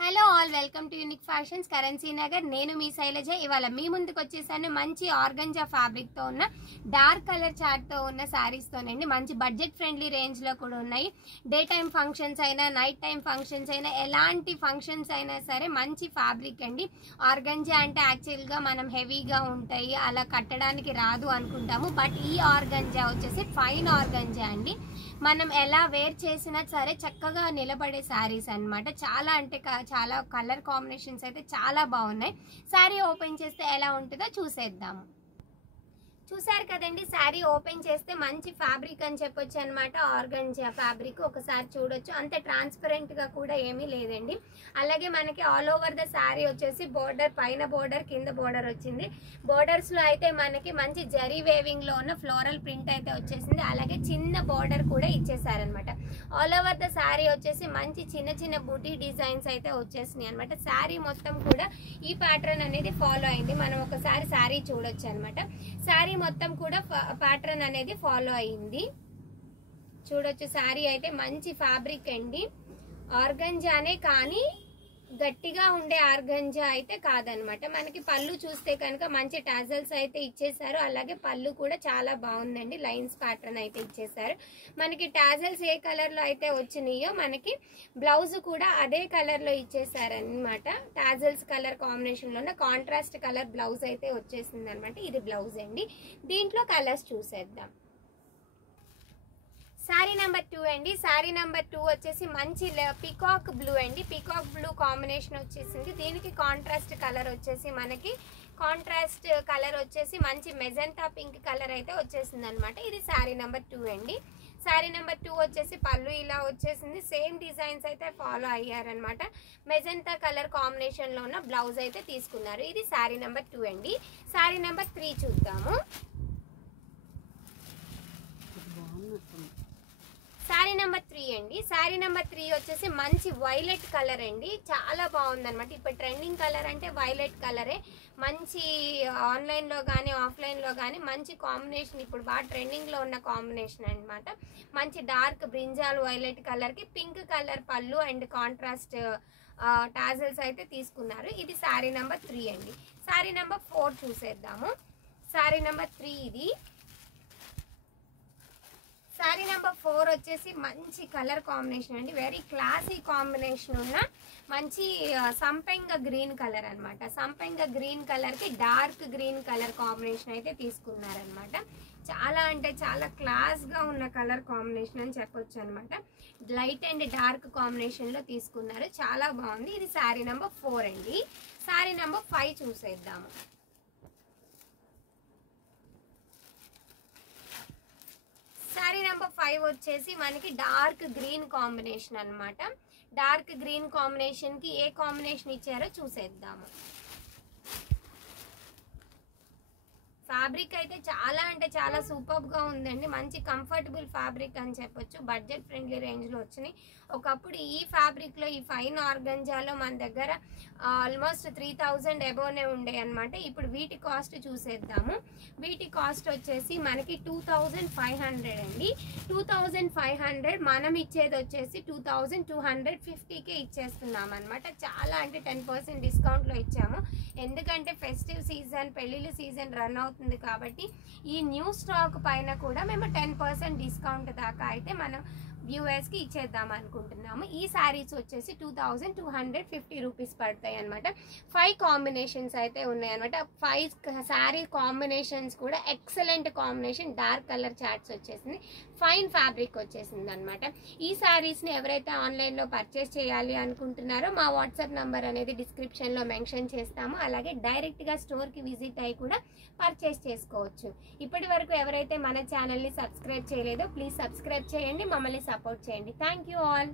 Hello all, welcome to unique fashions currency Nagar. నేను మీ శైలజ. ఇవాళ మీ ముందుకు వచ్చేసాను మంచి ఆర్గంజా ఫ్యాబ్రిక్ తో ఉన్న డార్క్ కలర్ చార్ట్ తో ఉన్న సారీస్ తోనండి. మంచి బడ్జెట్ ఫ్రెండ్లీ రేంజ్ లో కూడా ఉన్నాయి. డే టైం ఫంక్షన్స్ అయినా నైట్ టైం ఫంక్షన్స్ అయినా ఎలాంటి ఫంక్షన్స్ అయినా సరే మంచి ఫ్యాబ్రిక్ అండి. ఆర్గంజా అంటే యాక్చువల్ గా మనం హెవీగా ఉంటాయి, అలా కట్టడానికి రాదు అనుకుంటాము. బట్ ఈ ఆర్గంజా వచ్చేసి ఫైన్ ఆర్గంజా అండి. మనం ఎలా వేర్ చేసినా సరే చక్కగా నిలబడే శారీస్ అన్నమాట. చాలా అంటే చాలా కలర్ కాంబినేషన్స్ అయితే చాలా బాగున్నాయి. శారీ ఓపెన్ చేస్తే ఎలా ఉంటుందో చూసేద్దాము. చూసారు కదండి, శారీ ఓపెన్ చేస్తే మంచి ఫ్యాబ్రిక్ అని చెప్పొచ్చు అనమాట. ఆర్గంజా ఫ్యాబ్రిక్ ఒకసారి చూడొచ్చు. అంతే ట్రాన్స్పరెంట్ గా కూడా ఏమీ లేదండి. అలాగే మనకి ఆల్ ఓవర్ ద శారీ వచ్చేసి బోర్డర్, పైన బోర్డర్ కింద బోర్డర్ వచ్చింది. బోర్డర్స్ లో అయితే మనకి మంచి జరీ వేవింగ్ లో ఉన్న ఫ్లోరల్ ప్రింట్ అయితే వచ్చేసింది. అలాగే చిన్న బోర్డర్ కూడా ఇచ్చేసారనమాట. ఆల్ ఓవర్ ద శారీ వచ్చేసి మంచి చిన్న చిన్న బూటీ డిజైన్స్ అయితే వచ్చేసినాయి అనమాట. శారీ మొత్తం కూడా ఈ ప్యాటర్న్ అనేది ఫాలో అయింది. మనం ఒకసారి శారీ చూడొచ్చు అనమాట. శారీ మొత్తం కూడా ప్యాటర్న్ అనేది ఫాలో అయింది. చూడొచ్చు, శారీ అయితే మంచి ఫ్యాబ్రిక్ అండి. ఆర్గంజానే కానీ గట్టిగా ఉండే ఆర్గంజా అయితే కాదనమాట. మనకి పళ్ళు చూస్తే కనుక మంచి టాజల్స్ అయితే ఇచ్చేసారు. అలాగే పళ్ళు కూడా చాలా బాగుందండి. లైన్స్ ప్యాటర్న్ అయితే ఇచ్చేసారు. మనకి టాజల్స్ ఏ కలర్ లో అయితే వచ్చినాయో మనకి బ్లౌజ్ కూడా అదే కలర్ లో ఇచ్చేసారు అనమాట. టాజల్స్ కలర్ కాంబినేషన్ లో కాంట్రాస్ట్ కలర్ బ్లౌజ్ అయితే వచ్చేసింది అనమాట. ఇది బ్లౌజ్ అండి. దీంట్లో కలర్స్ చూసేద్దాం. శారీ నెంబర్ 2 అండి. శారీ నెంబర్ 2 వచ్చేసి మంచి పికాక్ బ్లూ అండి. పికాక్ బ్లూ కాంబినేషన్ వచ్చేసింది. దీనికి కాంట్రాస్ట్ కలర్ వచ్చేసి మనకి మంచి మెజెంటా పింక్ కలర్ అయితే వచ్చేసింది అనమాట. ఇది శారీ నెంబర్ 2 అండి. శారీ నెంబర్ 2 వచ్చేసి పళ్ళు ఇలా వచ్చేసింది. సేమ్ డిజైన్స్ అయితే ఫాలో అయ్యారనమాట. మెజెంటా కలర్ కాంబినేషన్ లో ఉన్న బ్లౌజ్ అయితే తీసుకున్నారు. ఇది శారీ నెంబర్ 2 అండి. శారీ నెంబర్ 3 చూద్దాము. శారీ నెంబర్ 3 అండి. శారీ నెంబర్ 3 వచ్చేసి మంచి వైలెట్ కలర్ అండి. చాలా బాగుంది అనమాట. ఇప్పుడు ట్రెండింగ్ కలర్ అంటే వైలెట్ కలరే. మంచి ఆన్లైన్ లో కానీ ఆఫ్లైన్ లో కానీ మంచి కాంబినేషన్, ఇప్పుడు బాగా ట్రెండింగ్ లో ఉన్న కాంబినేషన్ అనమాట. మంచి డార్క్ బ్రింజాల్ వైలెట్ కలర్ కి పింక్ కలర్ పళ్ళు అండ్ కాంట్రాస్ట్ టాజల్స్ అయితే తీసుకున్నారు. ఇది శారీ నెంబర్ 3 అండి. శారీ నెంబర్ 4 చూసేద్దాము. శారీ నెంబర్ 3 ఇది. శారీ నెంబర్ 4 వచ్చేసి మంచి కలర్ కాంబినేషన్ అండి. వెరీ క్లాసీ కాంబినేషన్ ఉన్న మంచి సంపెంగ గ్రీన్ కలర్ అనమాట. సంపెంగ గ్రీన్ కలర్ కి డార్క్ గ్రీన్ కలర్ కాంబినేషన్ అయితే తీసుకున్నారనమాట. చాలా అంటే చాలా క్లాస్ గా ఉన్న కలర్ కాంబినేషన్ అని చెప్పొచ్చు అనమాట. లైట్ అండ్ డార్క్ కాంబినేషన్ లో తీసుకున్నారు. చాలా బాగుంది. ఇది శారీ నెంబర్ 4 అండి. శారీ నెంబర్ 5 చూసేద్దాము. శారీ నెంబర్ 5 వచ్చేసి మనకి డార్క్ గ్రీన్ కాంబినేషన్ అనమాట. డార్క్ గ్రీన్ కాంబినేషన్ కి ఏ కాంబినేషన్ ఇచ్చారో చూసేద్దాము. ఫ్యాబ్రిక్ అయితే చాలా అంటే చాలా సూపర్ గా ఉందండి. మంచి కంఫర్టబుల్ ఫ్యాబ్రిక్ అని చెప్పొచ్చు. బడ్జెట్ ఫ్రెండ్లీ రేంజ్ లో వచ్చినాయి. ఒకప్పుడు ఈ ఫ్యాబ్రిక్ లో, ఈ ఫైన్ ఆర్గంజాలో మన దగ్గర ఆల్మోస్ట్ 3000 అబోవ్నే ఉండే అనమాట. ఇప్పుడు వీటి కాస్ట్ చూసేద్దాము. వీటి కాస్ట్ వచ్చేసి మనకి 2500 అండి. 2500 మనం ఇచ్చేది వచ్చేసి 2250కే ఇచ్చేస్తున్నాం అనమాట. చాలా అంటే 10% డిస్కౌంట్ లో ఇచ్చాము. ఎందుకంటే ఫెస్టివ్ సీజన్, పెళ్లిళ్ళ సీజన్ రన్ అవుతుంది కాబట్టి ఈ న్యూ స్టాక్ పైన కూడా మేము 10% డిస్కౌంట్ దాకా అయితే మనం వ్యూవర్స్ కి ఇచ్చేద్దాం అనుకుంటున్నాము. ఈ శారీస్ వచ్చేసి 2250 రూపీస్ పడతాయి అనమాట. 5 కాంబినేషన్స్ అయితే ఉన్నాయి అనమాట. 5 శారీ కాంబినేషన్స్ కూడా excellent combination. Dark colour charts వచ్చేసింది. ఫైన్ ఫ్యాబ్రిక్ వచ్చేసింది అనమాట. ఈ శారీస్ ని ఎవరైతే ఆన్లైన్ లో పర్చేస్ చేయాలి అనుకుంటున్నారో మా వాట్సాప్ నంబర్ అనేది డిస్క్రిప్షన్ లో మెన్షన్ చేస్తాము. అలాగే డైరెక్ట్ గా స్టోర్ కి విజిట్ అయ్యి కూడా పర్చేస్ చేసుకోవచ్చు. ఇప్పటి వరకు ఎవరైతే మన ఛానల్ ని సబ్స్క్రైబ్ చేయలేదో ప్లీజ్ సబ్స్క్రైబ్ చేయండి, మమ్మల్ని సపోర్ట్ చేయండి. Thank you all.